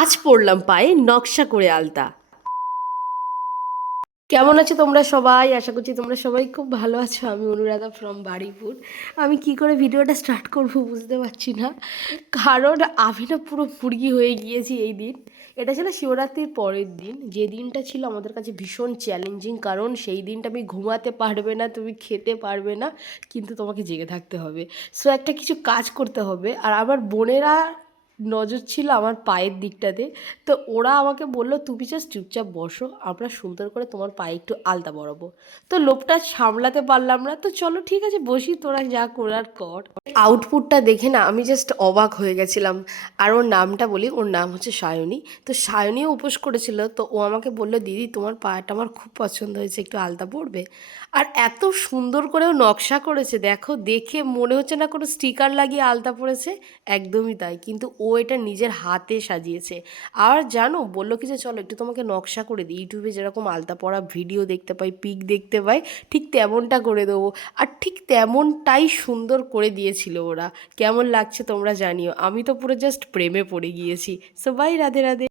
আজ পড়লাম পায়ে নকশা করে আলতা। কেমন আছো তোমরা সবাই? আশা করছি তোমরা সবাই খুব ভালো আছো। আমি অনুরাধা ফ্রম বারুইপুর। আমি কি করে ভিডিওটা স্টার্ট করব বুঝতে পারছি না, কারণ আমি না পুরো ফুর্গি হয়ে গিয়েছি এই দিন। এটা ছিল শিবরাত্রির পরের দিন, যে দিনটা ছিল আমাদের কাছে ভীষণ চ্যালেঞ্জিং, কারণ সেই দিনটা আমি ঘুমাতে পারবে না, তুমি খেতে পারবে না, কিন্তু তোমাকে জেগে থাকতে হবে। সো একটা কিছু কাজ করতে হবে। আর আমার বোনেরা নজর ছিল আমার পায়ের দিকটাতে। তো ওরা আমাকে বললো, তুমি জাস্ট চুপচাপ বসো, আমরা সুন্দর করে তোমার পায়ে একটু আলতা পরাবো। তো লোভটা সামলাতে পারলাম না, তো চলো ঠিক আছে বসি, তোরা যা করার কর। আউটপুটটা দেখে না আমি জাস্ট অবাক হয়ে গেছিলাম। আর ওর নামটা বলি, ওর নাম হচ্ছে সায়নী। তো সায়নীও উপোস করেছিল, তো ও আমাকে বললো, দিদি তোমার পায়েটা আমার খুব পছন্দ হয়েছে, একটু আলতা পড়বে। আর এত সুন্দর করেও নকশা করেছে, দেখো, দেখে মনে হচ্ছে না কোনো স্টিকার লাগিয়ে আলতা পড়েছে। একদমই তাই, কিন্তু ও এটা নিজের হাতে সাজিয়েছে। আর জানো, বললো কি যে চলো একটু তোমাকে নকশা করে দিই, ইউটিউবে যেরকম আলতা পরা ভিডিও দেখতে পাই, পিক দেখতে পাই, ঠিক তেমনটা করে দেবো। আর ঠিক তেমনটাই সুন্দর করে দিয়েছিল ওরা। কেমন লাগছে তোমরা জানিও। আমি তো পুরো জাস্ট প্রেমে পড়ে গিয়েছি। So bye, Radhe Radhe.